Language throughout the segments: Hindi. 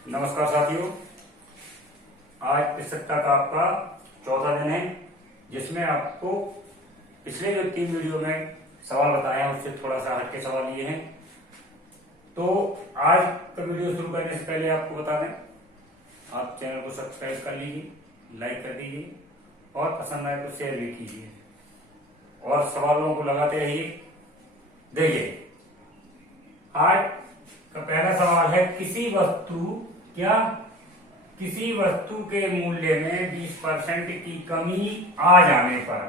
नमस्कार साथियों, आज इस सप्ताह का आपका चौथा दिन है, जिसमें आपको पिछले जो 3 वीडियो में सवाल बताए हैं उससे थोड़ा सा हटके सवाल लिए हैं। तो आज का वीडियो शुरू करने से पहले आपको बता दें, आप चैनल को सब्सक्राइब कर लीजिए, लाइक कर दीजिए और पसंद आए तो शेयर भी कीजिए और सवालों को लगाते रहिए। देखिए, आज का पहला सवाल है, किसी वस्तु के मूल्य में 20% की कमी आ जाने पर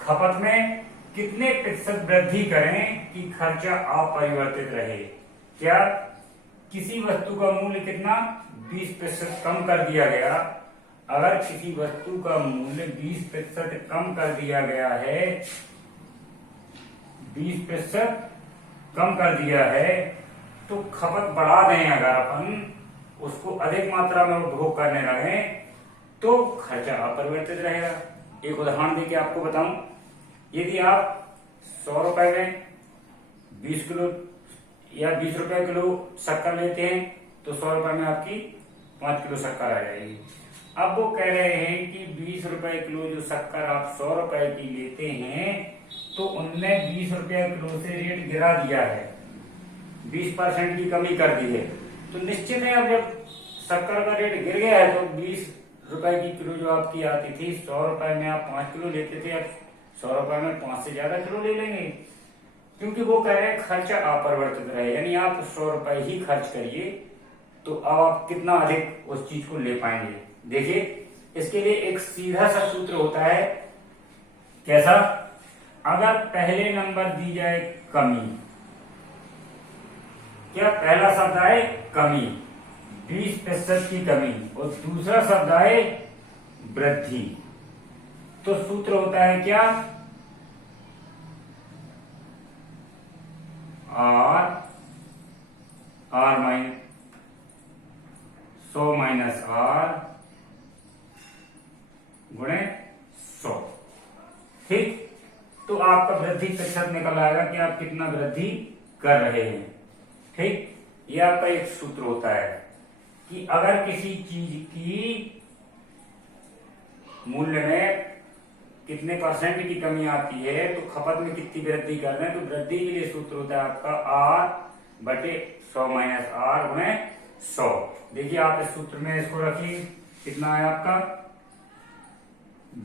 खपत में कितने प्रतिशत वृद्धि करें कि खर्चा अपरिवर्तित रहे। क्या किसी वस्तु का मूल्य कितना 20% कम कर दिया गया? अगर किसी वस्तु का मूल्य 20% कम कर दिया गया है, 20% कम कर दिया है, तो खपत बढ़ा दें। अगर अपन उसको अधिक मात्रा में उपभोग करने लगे तो खर्चा अपरिवर्तित रहेगा। एक उदाहरण देके आपको बताऊं, यदि आप 100 रुपए में 20 किलो या 20 रुपए किलो शक्कर लेते हैं तो 100 रुपए में आपकी 5 किलो शक्कर आ जाएगी। अब वो कह रहे हैं कि 20 रुपए किलो जो शक्कर आप 100 रुपए की लेते हैं तो उनमें 20 रुपया किलो से रेट गिरा दिया है, 20% की कमी कर दी है। तो निश्चित है, अब जब शक्कर का रेट गिर गया है तो 20 रुपए की किलो जो आपकी आती थी, 100 रुपए में आप 5 किलो लेते थे, अब 100 रुपए में 5 से ज्यादा किलो ले लेंगे, क्योंकि वो कह रहे हैं खर्चा अपरिवर्तित रहे। यानी आप 100 रुपए ही खर्च करिए तो अब आप कितना अधिक उस चीज को ले पाएंगे। देखिए, इसके लिए एक सीधा सा सूत्र होता है। कैसा? अगर पहले नंबर दी जाए कमी, क्या पहला शब्द आए कमी, 20% की कमी, और दूसरा शब्द आए वृद्धि, तो सूत्र होता है क्या? आर माइनस 100 माइनस आर गुणे 100। ठीक, तो आपका वृद्धि प्रतिशत निकल आएगा कि आप कितना वृद्धि कर रहे हैं। ठीक, यह आपका एक सूत्र होता है कि अगर किसी चीज की मूल्य में कितने परसेंट की कमी आती है तो खपत में कितनी वृद्धि कर रहे हैं, तो वृद्धि के लिए सूत्र होता है आपका आर बटे 100 माइनस आर गुणे 100। देखिए, आप इस सूत्र में इसको रखिए, कितना है आपका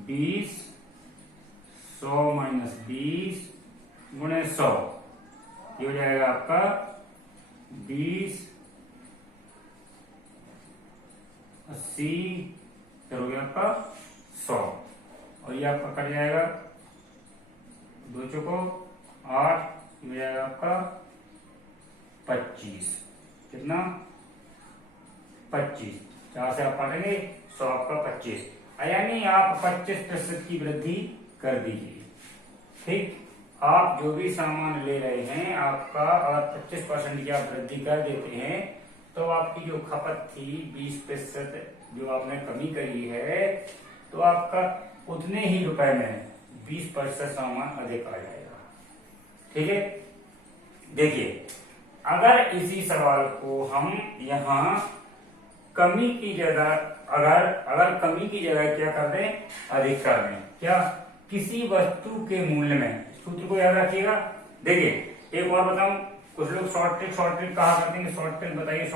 20, 100 माइनस 20 गुणे 100, ये हो जाएगा आपका 20, 80, फिर हो गया आपका 100, और ये आपका कट जाएगा 2 चौको 8, हो जाएगा आपका 25। कितना? 25, 4 से आप काटेंगे 100, आपका 25, यानी आप 25% की वृद्धि कर दीजिए। ठीक, आप जो भी सामान ले रहे हैं आपका अगर 25% की आप वृद्धि कर देते हैं तो आपकी जो खपत थी 20% जो आपने कमी करी है, तो आपका उतने ही रुपए में 20% सामान अधिक आ जाएगा। ठीक है, देखिए, अगर इसी सवाल को हम यहाँ कमी की जगह अगर कमी की जगह क्या कर दें, अधिक कर दें, क्या किसी वस्तु के मूल्य में, सूत्र को याद रखिएगा। देखिए, एक और बताऊं, कुछ लोग शॉर्ट ट्रिक कहा करते हैं, शॉर्ट ट्रिक बताइए, तो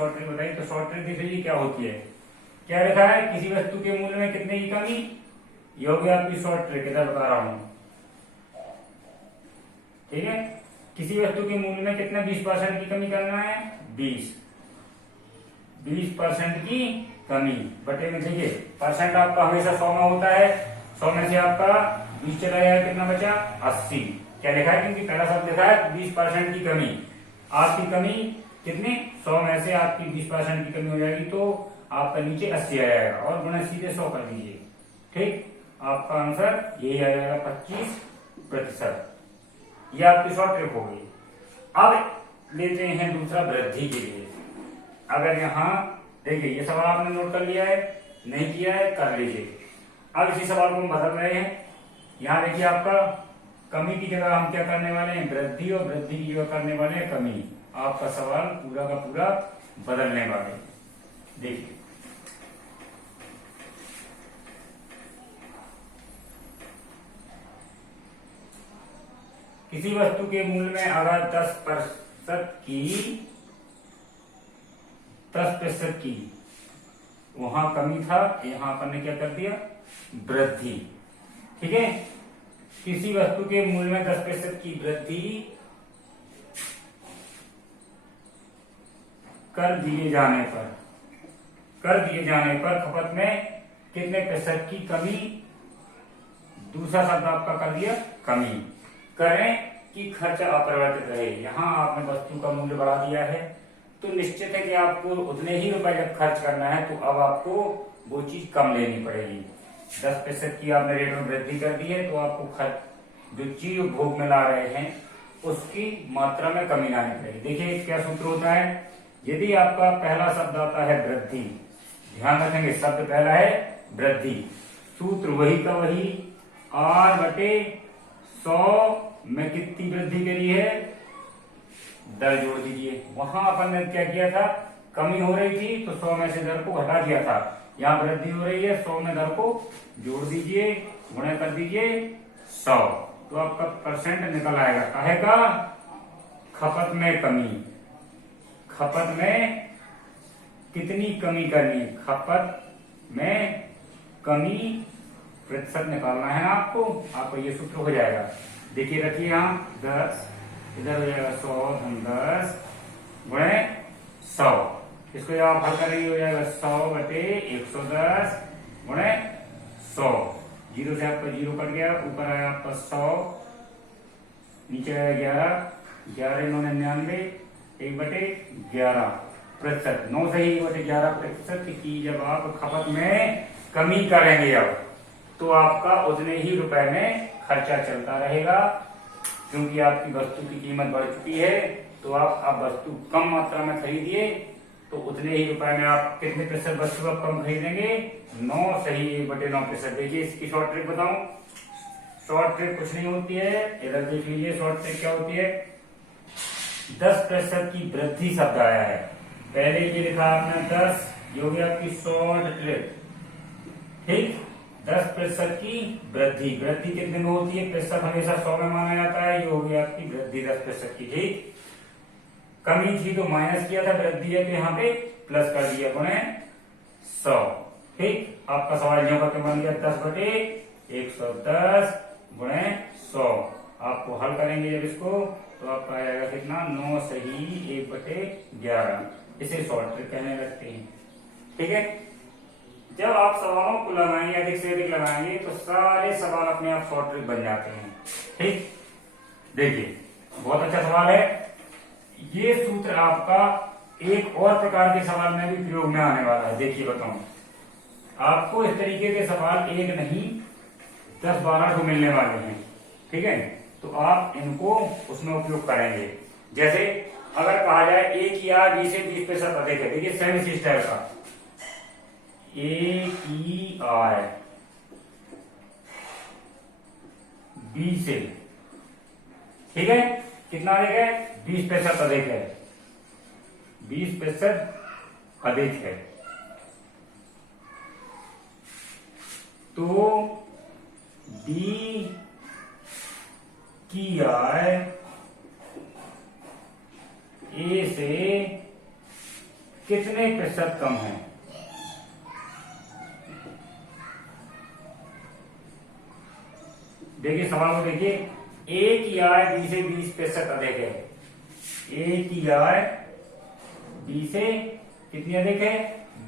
शॉर्ट ट्रिक देख लीजिए क्या होती है। क्या लिखा है? किसी वस्तु के मूल्य में कितने की कमी, ये हो गया आपकी शॉर्ट ट्रिक, इधर बता रहा हूं। ठीक है, किसी वस्तु के मूल्य में कितना 20% की कमी करना है, 20% की कमी बटे में, देखिए परसेंट आपका हमेशा 100 में होता है, 100 में से आपका 20 चला जाएगा, कितना बचा 80। क्या लिखा है? क्योंकि पहला शब्द लिखा है 20% की कमी, आपकी कमी कितने 100 में से आपकी 20% की कमी हो जाएगी तो आपका नीचे 80 आ जाएगा, और गुणा सीधे 100 कर दीजिए। ठीक, आपका आंसर यही आ जाएगा 25%। ये आपकी शॉर्ट ट्रिक हो गई। अब लेते हैं दूसरा वृद्धि के लिए। अगर यहाँ देखिए, ये सवाल आपने नोट कर लिया है, नहीं किया है कर लीजिए। अब इसी सवाल को हम बदल रहे हैं। यहाँ देखिए, आपका कमी की जगह हम क्या करने वाले हैं, वृद्धि, और वृद्धि की जगह करने वाले हैं कमी। आपका सवाल पूरा का पूरा बदलने वाले। देखिए किसी वस्तु के मूल्य में अगर 10% की वहां कमी था, यहां अपन ने क्या कर दिया, वृद्धि। ठीक है, किसी वस्तु के मूल्य में 10% की वृद्धि कर दिए जाने पर खपत में कितने प्रतिशत की कमी, दूसरा शब्द आपका कर दिया कमी, करें कि खर्चा अपरिवर्तित रहे। यहां आपने वस्तु का मूल्य बढ़ा दिया है तो निश्चित है कि आपको उतने ही रुपए जब खर्च करना है तो अब आपको वो चीज कम लेनी पड़ेगी। 10% की आपने रेट में वृद्धि कर दी है तो आपको खर्च जो चीज उपभोग में ला रहे हैं उसकी मात्रा में कमी लानी पड़ेगी। देखिए क्या सूत्र होता है, यदि आपका पहला शब्द आता है वृद्धि, ध्यान रखेंगे शब्द पहला है वृद्धि, सूत्र वही का वही, R/100 में कितनी वृद्धि करी है, 10 जोड़ दीजिए। वहां अपन ने क्या किया था, कमी हो रही थी तो 100 में से 10 को हटा दिया था, यहाँ वृद्धि हो रही है 100 में 10 को जोड़ दीजिए, गुणा कर दीजिए 100, तो आपका परसेंट निकल आएगा। कहेगा खपत में कमी, खपत में कितनी कमी करनी, खपत में कमी प्रतिशत निकालना है ना आपको ये सूत्र हो जाएगा। देखिए रखिए यहाँ 10, इधर हो जाएगा 100 धन 10 गुणे 100, इसको जब आप हल करेंगे हो जाएगा 100/110 गुणे 100, जीरो से आपका जीरो कट गया, ऊपर आया आपका 100, नीचे आया 11 इन्होंने 99, 1/11 प्रतिशत, 9 से ही 1/11 प्रतिशत की जब आप खपत में कमी करेंगे अब तो आपका उतने ही रुपए में खर्चा चलता रहेगा, क्योंकि आपकी वस्तु की कीमत बढ़ चुकी है तो आप अब वस्तु कम मात्रा में खरीदिए तो उतने ही रुपए में आप कितने प्रतिशत वस्तु आप कम खरीदेंगे, 9 सही 1/9%। देखिए इसकी शॉर्ट ट्रिक बताऊं, शॉर्ट ट्रिक कुछ नहीं होती है, इधर देख लीजिए शॉर्ट ट्रिक क्या होती है, 10% की वृद्धि शब्द आया है, पहले ये लिखा आपने 10, ये हो गया आपकी शॉर्ट ट्रिक। ठीक, 10% की वृद्धि, वृद्धि कितने में होती है, प्रतिशत हमेशा 100 में माना जाता है, ये हो गया आपकी वृद्धि 10% की। ठीक, कमी थी तो माइनस किया था, वृद्धि है तो यहाँ पे प्लस कर दिया गुणे 100। ठीक, आपका सवाल जो करके बन गया 10/110 गुणे 100। आपको हल करेंगे जब इसको तो आपका आएगा कितना, 9 सही 1/11, इसे शॉर्ट ट्रिक कहने लगते हैं। ठीक है, जब आप सवालों को लगाएंगे अधिक से अधिक लगाएंगे तो सारे सवाल अपने आप शॉर्ट ट्रिक बन जाते हैं। ठीक, देखिए बहुत अच्छा सवाल है, ये सूत्र आपका एक और प्रकार के सवाल में भी प्रयोग में आने वाला है। देखिए बताऊं, आपको इस तरीके के सवाल एक नहीं 10-12 को मिलने वाले हैं। ठीक है, तो आप इनको उसमें उपयोग करेंगे। जैसे अगर कहा जाए एक या बी से 20% अधिक है, देखिए सेम इसी स्टाइल का, AEI बी से, ठीक है, कितना अधिक है, 20% अधिक है, 20% अधिक है, तो डी की आय ए से कितने प्रतिशत कम है। देखिए सवाल को देखिए, ए की आय बी से 20% अधिक है, ए की आय बी से कितनी अधिक है,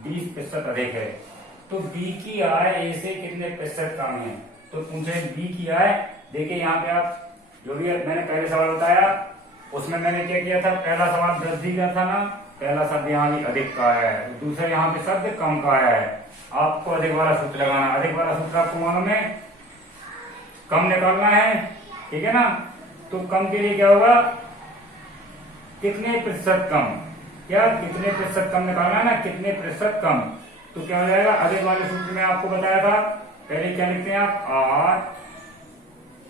20% अधिक है, तो बी की आय ए से कितने प्रतिशत कम है। तो पूछे बी की आय, देखिए यहाँ पे आप जो भी मैंने पहले सवाल बताया उसमें मैंने क्या किया था, पहला सवाल वृद्धि का था ना, पहला शब्द यहाँ भी अधिक का आया है, दूसरा यहाँ पे शब्द कम का आया है। आपको अधिक वाला सूत्र लगाना, अधिक वाला सूत्र आपको मालूम है, कम निकालना है, ठीक है ना। तो कम के लिए क्या होगा, कितने प्रतिशत कम, क्या कितने प्रतिशत कम निकालना है ना, कितने प्रतिशत कम। तो क्या हो जाएगा, अधिक वाले सूत्र में आपको बताया था, पहले क्या लिखते हैं आप, आर,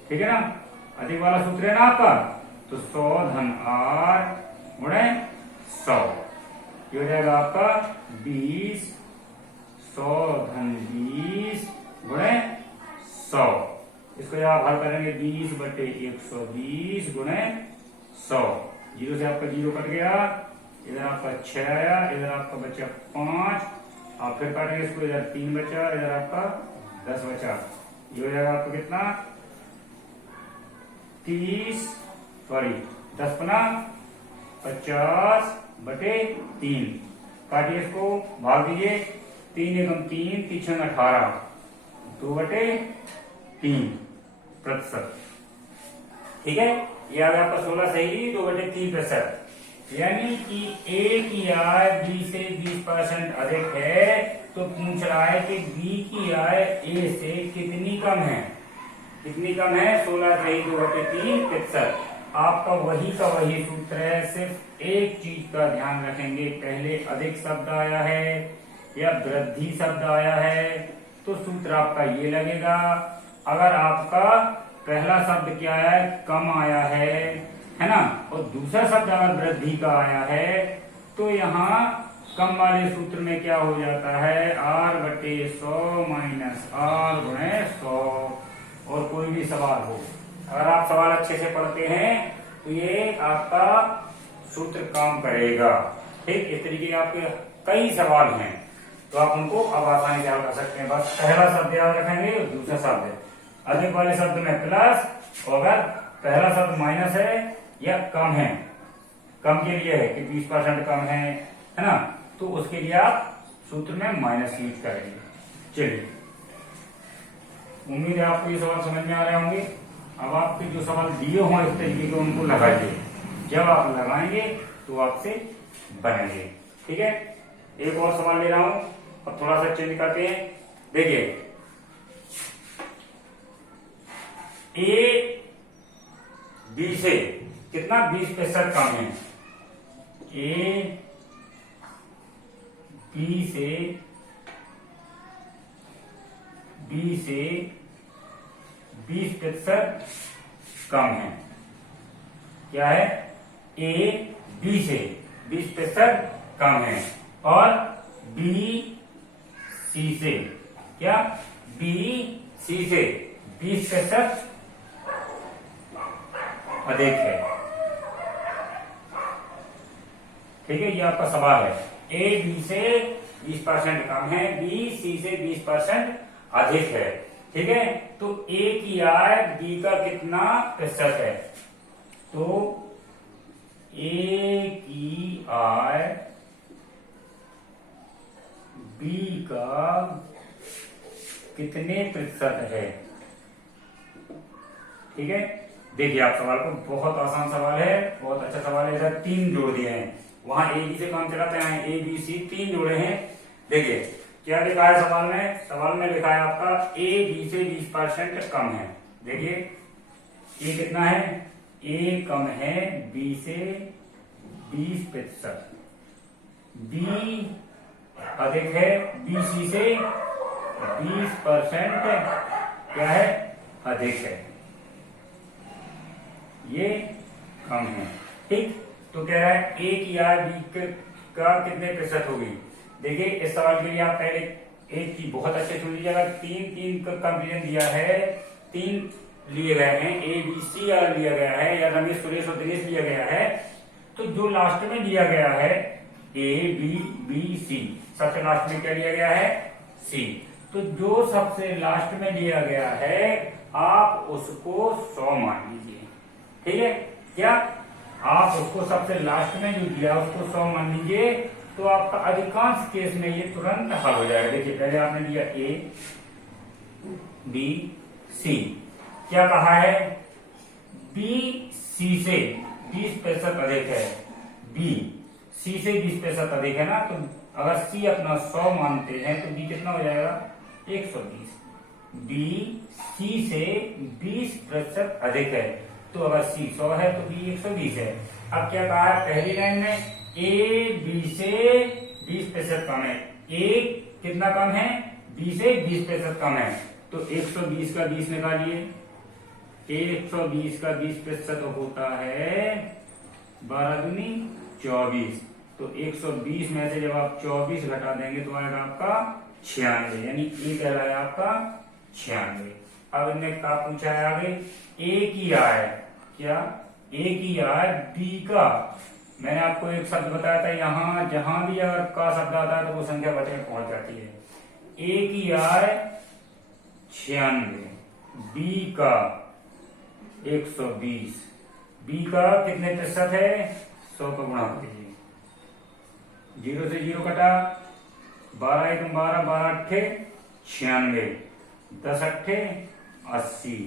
ठीक है ना, अधिक वाला सूत्र है ना आपका, तो 100 धन 8 गुणे 100, ये हो जाएगा आपका 20, 100 धन 20 गुणे 100। इसको जब आप हल करेंगे 20/120 गुणे 100, जीरो से आपका जीरो कट गया, इधर आपका 6 आया, इधर आपका बचा 5, आप फिर काटेंगे इसको, इधर 3 बचा, इधर आपका 10 बचा, ये हो जाएगा आपका कितना 30 10 पना 50/3, काटिए इसको, भाग दीजिए, 3 एकम 3, 3 18, 2/3%। ठीक है, ये आ गया आपका 16 सही, 2/3%। यानी कि ए की आय बी से 20% अधिक है, तो पूछ रहा है कि बी की आय ए से कितनी कम है, कितनी कम है, 16 सही 2/3%। आपका वही का वही सूत्र है, सिर्फ एक चीज का ध्यान रखेंगे, पहले अधिक शब्द आया है या वृद्धि शब्द आया है तो सूत्र आपका ये लगेगा। अगर आपका पहला शब्द क्या आया है, कम आया है ना, और दूसरा शब्द अगर वृद्धि का आया है तो यहाँ कम वाले सूत्र में क्या हो जाता है, r/100 माइनस r गुणे 100। और कोई भी सवाल हो, अगर आप सवाल अच्छे से पढ़ते हैं तो ये आपका सूत्र काम करेगा। ठीक, इस तरीके के आपके कई सवाल हैं, तो आप उनको अब आसानी से हल कर सकते हैं। बस पहला शब्द याद रखेंगे और दूसरा शब्द, अधिक वाले शब्द में प्लस, और अगर पहला शब्द माइनस है या कम है, कम के लिए है कि 20% कम है ना, तो उसके लिए आप सूत्र में माइनस यूज करेंगे। चलिए, उम्मीद है आपको ये सवाल समझ में आ रहे होंगे। अब आपके जो सवाल दिए हों इस तरीके के उनको लगाइए, जब आप लगाएंगे तो आपसे बनेंगे। ठीक है, एक और सवाल ले रहा हूं, अब थोड़ा सा चेंज करते हैं। देखिए, ए बी से कितना 20% कम है, ए बी से 20% कम है। क्या है, ए बी से 20% कम है, और बी सी से, क्या, बी सी से 20% अधिक है। ठीक है, ये आपका सवाल है, ए बी से 20% कम है, बी सी से 20% अधिक है। ठीक है, तो ए की आय बी का कितना प्रतिशत है, तो ए की आय बी का कितने प्रतिशत है। ठीक है, देखिए आप सवाल को, बहुत आसान सवाल है, बहुत अच्छा सवाल है। इधर 3 जोड़ दिए हैं, वहां ए बी से काम चलाते हैं, ए बी सी 3 जोड़े हैं। देखिए क्या लिखा है सवाल में, सवाल में लिखा है आपका ए बी से 20% कम है। देखिए ए कितना है, ए कम है बी से 20%, बी अधिक है बी सी से 20% क्या है, अधिक है, ये कम है। ठीक, तो कह रहा है ए की आय बी का कितने प्रतिशत होगी। देखिए इस सवाल के लिए आप पहले एक चीज बहुत अच्छे सुन लीजिएगा, 3 का कंपेरिजन दिया है, 3 लिए गए हैं, ए बी सी लिया गया है, या रमेश सुरेश और दिनेश लिया गया है, तो जो लास्ट में दिया गया है ए बी बी सी, सबसे लास्ट में क्या लिया गया है, सी, तो जो सबसे लास्ट में दिया गया है आप उसको 100 मान लीजिए। ठीक है, क्या आप उसको सबसे लास्ट में जो दिया उसको 100 मान लीजिए, तो आपका अधिकांश केस में ये तुरंत हल हो जाएगा। देखिए पहले आपने दिया ए बी सी, क्या कहा है, बी सी से 20% अधिक है, बी सी से 20% अधिक है ना, तो अगर सी अपना 100 मानते हैं तो बी कितना हो जाएगा, 120। बी सी से 20% अधिक है, तो अगर सी 100 है तो बी 120 है। अब क्या कहा है पहली लाइन में, ए बी से 20% कम है, ए कितना कम है, बी से 20% कम है, तो 120 का 20 निकालिए, 120 का 20% होता है 12 दूनी 24। तो 120 में से जब आप 24 घटा देंगे तो आएगा आपका 96, यानी ए कह रहा है आपका 96। अब इनने क्या पूछा है आगे, ए की आय, क्या ए की आय बी का, मैंने आपको एक शब्द बताया था, यहां जहां भी अगर का शब्द आता है तो वो संख्या बचे में पहुंच जाती है। ए की आय 96, बी का 120, बी का कितने प्रतिशत है, 100 का गुणा कर दीजिए, 0 से 0 कटा, 12 1 12, 12 अट्ठे 96, 10 अट्ठे 80,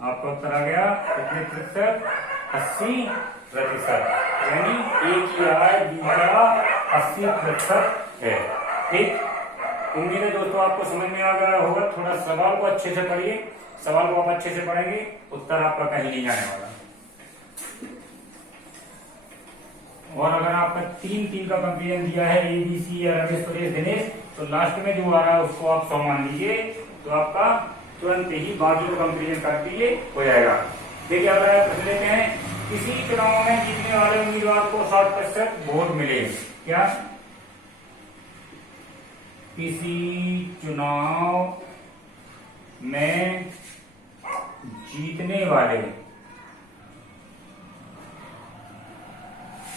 आपका उत्तर आ गया कितने प्रतिशत, 80%, यानी ए की आय बी का 80% है। ठीक, उम्मीद है दोस्तों आपको समझ में आ गया होगा। थोड़ा सवाल को अच्छे से पढ़िए, सवाल को आप अच्छे से पढ़ेंगे, उत्तर आपका कहीं नहीं जाने वाला। और अगर आपका 3 का कंपेरिजन दिया है ए बी सी या रमेश सुरेश दिनेश, तो लास्ट में जो आ रहा है उसको आप 100 मान लीजिए, तो आपका तुरंत ही बाकी को कंपेरिजन कर दीजिए, हो जाएगा। देखिए अब प्रश्न लेते हैं, किसी चुनाव में जीतने वाले उम्मीदवार को 60% वोट मिले, क्या किसी चुनाव में जीतने वाले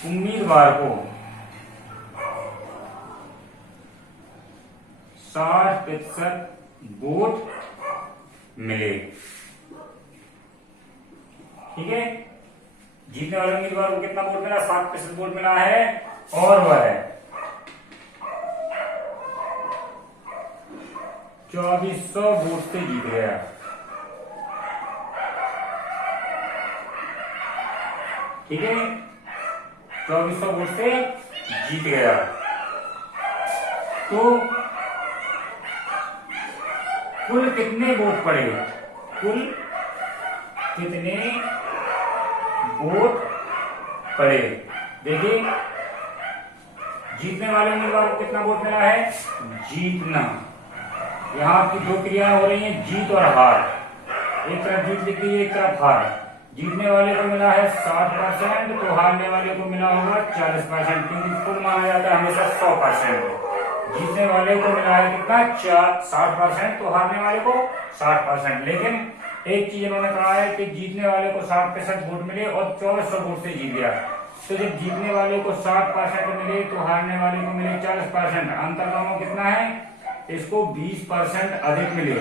उम्मीदवार को 60% वोट मिले, ठीक है, जीतने वाले उम्मीदवार को कितना वोट मिला, 60% वोट मिला है, और वह 2400 वोट से जीत गया। ठीक है, 2400 वोट से जीत गया, तो कुल कितने वोट पड़े, कुल कितने वोट पड़े। देखिए जीतने वाले उम्मीदवार को कितना वोट मिला है, जीतना, यहाँ आपकी दो क्रियाएं हो रही हैं, जीत और हार, एक तरफ जीत लिख लीजिए, एक तरफ हार। जीतने वाले को मिला है 60%, तो हारने वाले को मिला होगा 40%, क्योंकि कुल माना जाता है हमेशा 100%। जीतने वाले को मिला है कितना, 60%, तो हारने वाले को 60%। लेकिन एक चीज इन्होंने कहा है कि जीतने वाले को 60% वोट मिले और 2400 वोट से जीत गया, तो जब जीतने वाले को 60% मिले तो हारने वाले को मिले 40%, अंतर दोनों कितना है, इसको 20% अधिक मिले।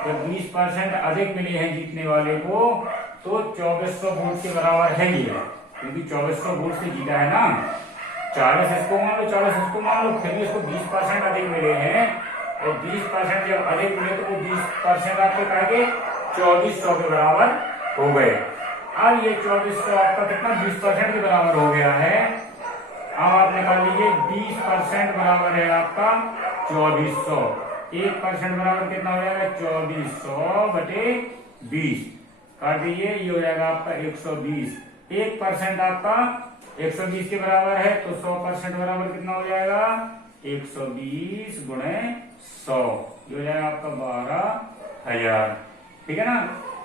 जब 20% अधिक मिले हैं जीतने वाले को, तो 2400 वोट के बराबर है ये, क्योंकि 2400 वोट से जीता है ना, 40 इसको मान लो, 40 इसको मान लो, फिर भी इसको 20% अधिक मिले हैं, और 20% जब अधिक मिले तो वो 20% आपके कहेंगे 2400 के बराबर हो गए। अब ये 2400 आपका कितना, 20% के बराबर हो गया है। अब आप निकाल लीजिए, 20% बराबर है आपका 2400, 1% बराबर कितना हो जाएगा, 2400 बटे 20, काट दीजिए, ये हो जाएगा आपका 120। 1% आपका 120 के बराबर है, तो 100% बराबर कितना हो जाएगा, 120 गुणे 100, ये हो जाएगा आपका 12,000। ठीक है ना,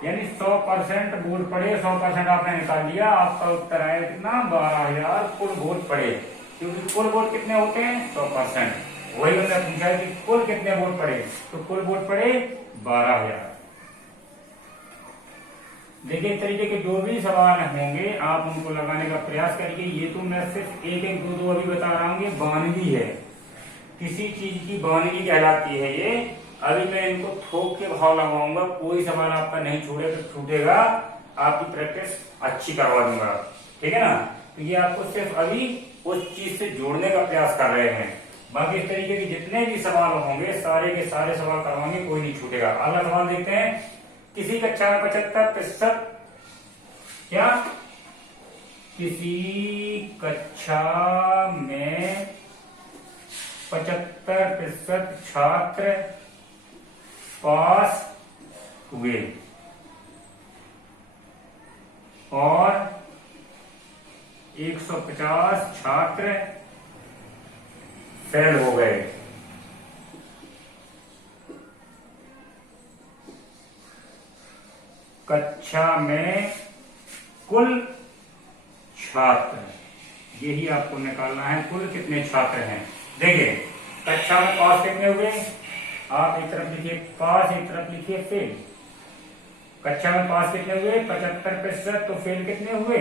यानी 100% वोट पड़े, 100% आपने निकाल लिया, आपका उत्तर आया कितना, 12,000 कुल वोट पड़े, क्योंकि कुल वोट कितने होते हैं, 100%। वही हमने पूछा है कि कुल कितने वोट पड़े, तो कुल वोट पड़े 12,000। देखिए इस तरीके के जो भी सवाल होंगे आप उनको लगाने का प्रयास करिए। ये तो मैं सिर्फ एक एक दो अभी बता रहा हूँ, ये बानगी है, किसी चीज की बानगी कहलाती है ये। अभी मैं इनको थोक के भाव लगाऊंगा, कोई सवाल आपका नहीं छूटेगा, आपकी प्रैक्टिस अच्छी करवा दूंगा, ठीक है ना। तो ये आपको सिर्फ अभी उस चीज से जोड़ने का प्रयास कर रहे हैं, बाकी इस तरीके के जितने भी सवाल होंगे सारे के सारे सवाल करवाएंगे, कोई नहीं छूटेगा। अगला सवाल देखते हैं, किसी कक्षा में 75%, क्या किसी कक्षा में 75% छात्र पास हुए और 150 छात्र फेल हो गए, कक्षा में कुल छात्र, यही आपको निकालना है, कुल कितने छात्र हैं। देखिए कक्षा में पास कितने हुए, आप एक तरफ लिखिए पास, एक तरफ लिखिए फेल। कक्षा में पास कितने हुए 75%, तो फेल कितने हुए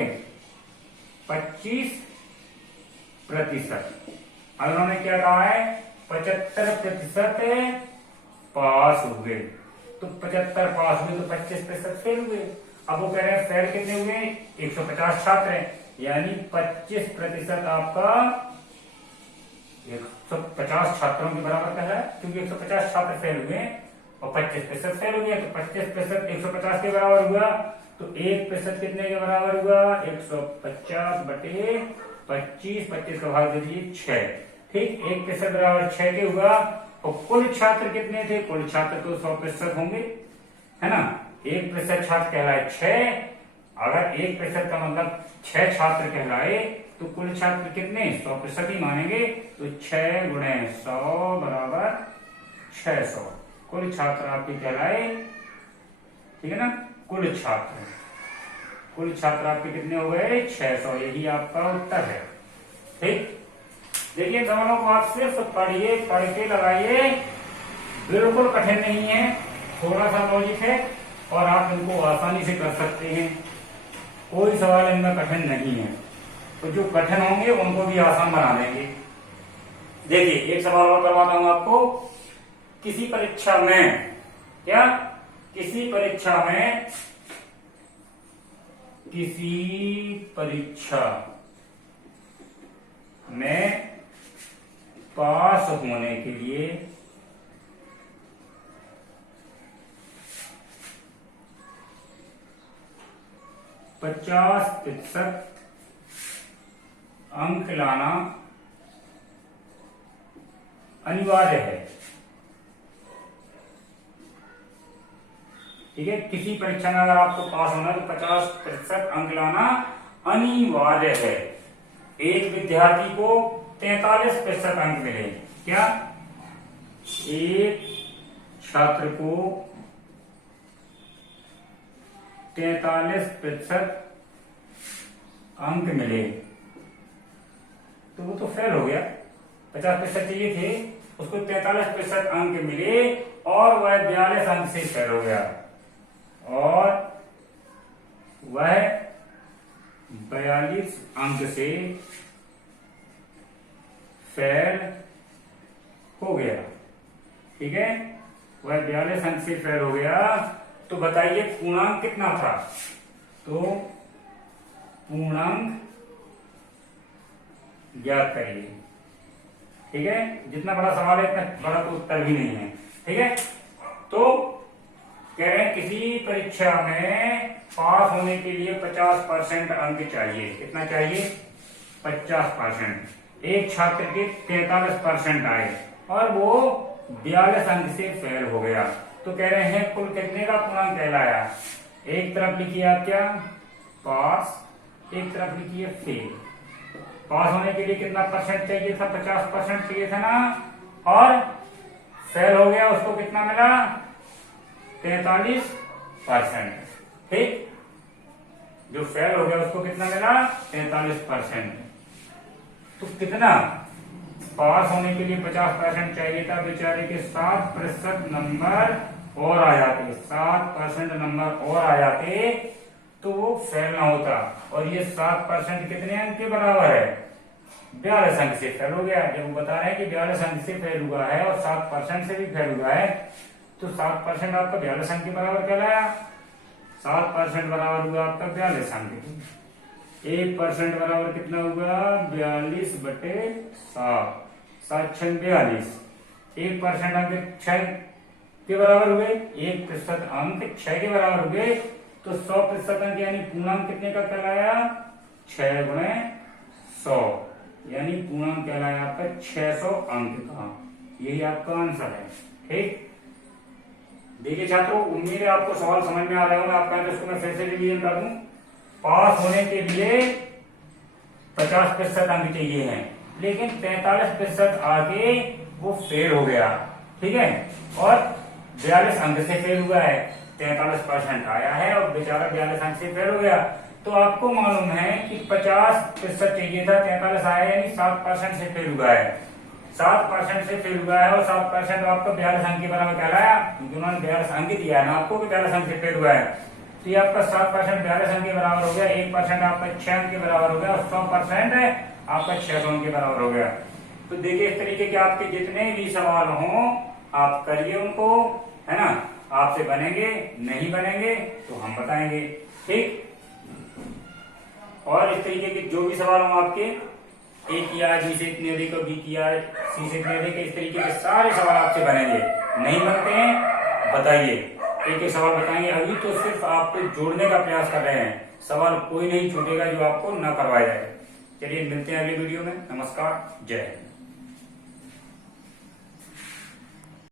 25%। अब उन्होंने क्या कहा है 75% पास हुए, तो 75 पास हुए तो 25% फेल हुए। अब वो कह रहे हैं फेल कितने हुए 150 छात्र हैं, यानी 25% आपका 150 छात्रों के बराबर कह रहा है, क्योंकि 150 छात्र फेल हुए और 25% फेल हुए, तो 25% 150 के बराबर हुआ, तो 1% कितने के बराबर हुआ 150 बटे 25, 25 का भाग दे दीजिए 6, ठीक। 1% बराबर 6 के हुआ। और कुल छात्र कितने थे, कुल छात्र तो 100% होंगे, है ना। 1% छात्र कहलाए 6, अगर 1% का मतलब 6 छात्र कहलाए तो कुल छात्र कितने 100% ही मानेंगे, तो 6 गुणे 100 बराबर 600 कुल छात्र आपके कहलाए, ठीक है ना। कुल छात्र आपके कितने हो गए 600, यही आपका उत्तर है, ठीक। देखिए सवालों को आप सिर्फ पढ़िए, पढ़ के लगाइए, बिल्कुल कठिन नहीं है, थोड़ा सा लॉजिक है और आप इनको आसानी से कर सकते हैं। कोई सवाल इनमें कठिन नहीं है, तो जो कठिन होंगे उनको भी आसान बना देंगे। देखिए एक सवाल और करवाता हूं आपको। किसी परीक्षा में किसी परीक्षा में पास होने के लिए 50% अंक लाना अनिवार्य है, ठीक है। किसी परीक्षा में अगर आपको पास होना है तो 50% अंक लाना अनिवार्य है। एक विद्यार्थी को 43% अंक मिले, क्या एक छात्र को 43% अंक मिले तो वो तो फेल हो गया। 50% चाहिए थे, उसको 43% अंक मिले और वह 42 अंक से फेल हो गया, और वह 42 अंक से फेल हो गया, ठीक है। वह 42 अंक से फेल हो गया, तो बताइए पूर्णांक कितना था, तो पूर्णांक ज्ञात करिए, ठीक है। जितना बड़ा सवाल है इतना बड़ा तो उत्तर भी नहीं है, ठीक है। तो कह रहे हैं किसी परीक्षा में पास होने के लिए 50% अंक चाहिए, कितना चाहिए 50%। एक छात्र के 43% आए और वो 42 अंक से फेल हो गया, तो कह रहे हैं कुल कितने का पूर्णांक कहलाया। एक तरफ लिखिए आप क्या पास, एक तरफ लिखिए फेल। पास होने के लिए कितना परसेंट चाहिए था 50% चाहिए था ना, और फेल हो गया उसको कितना मिला 43%, ठीक। जो फेल हो गया उसको कितना मिला 43%। तो कितना पास होने के लिए 50% चाहिए था, बेचारे के 7% नंबर और आ जाते, 7% नंबर और आ जाते तो वो फेल ना होता। और ये 7% कितने अंक के बराबर है 42 अंक से फेल हो गया। जब वो बता रहे हैं कि 42 अंक से फेल हुआ है और 7% से भी फेल हुआ है, तो 7% आपका 42 अंक के बराबर कहलाया। 7% बराबर हुआ आपका 42 अंक, 1% बराबर कितना हुआ 42 बटे 7, 7 6 42। 1% अंक 6 के बराबर हुए, 1% अंक 6 के बराबर हुए, तो 100% अंक यानी पूर्णांक कितने का कहलाया 6 गुणे 100, यानी पूर्णांक कहलाया आपका 600 अंक का। यही आपका आंसर है, ठीक। देखिए छात्रों, उम्मीद है आपको सवाल समझ में आ रहे होंगे। आपका इसको मैं फिर से रिवीजन कर दूं। पास होने के लिए 50% अंक चाहिए हैं, लेकिन 43% आके वो फेल हो गया, ठीक है, और 42 अंक से फेल हुआ है। 43% आया है और बेचारा 42 अंक से फेल हो गया। तो आपको मालूम है कि 50% चाहिए था, 43 आया, यानी 7% से फेल हुआ है। 7% से फेल हुआ है और 7% आपको 42 अंक के बराबर कहलाया, क्योंकि उन्होंने 42 अंक दिया है ना आपको, भी 42 अंक से फेल हुआ है। तो ये आपका 7% 42 अंक के बराबर हो गया, 1% आपका 6 अंक के बराबर हो गया और 100% आपका 600 अंक के बराबर हो गया। तो देखिए इस तरीके के आपके जितने भी सवाल हों आप करिए उनको, है ना। आपसे बनेंगे, नहीं बनेंगे तो हम बताएंगे, ठीक। और इस तरीके के जो भी सवाल हों आपके, ए किया, बी से इतने अधिक, बी किया, सी से इतने अधिक, इस तरीके के सारे सवाल आपसे बनेंगे। नहीं बनते हैं बताइए, एक एक सवाल बताएंगे। अभी तो सिर्फ आपको जोड़ने का प्रयास कर रहे हैं, सवाल कोई नहीं छूटेगा जो आपको न करवाया जाए। चलिए मिलते हैं अगली वीडियो में। नमस्कार, जय हिंद।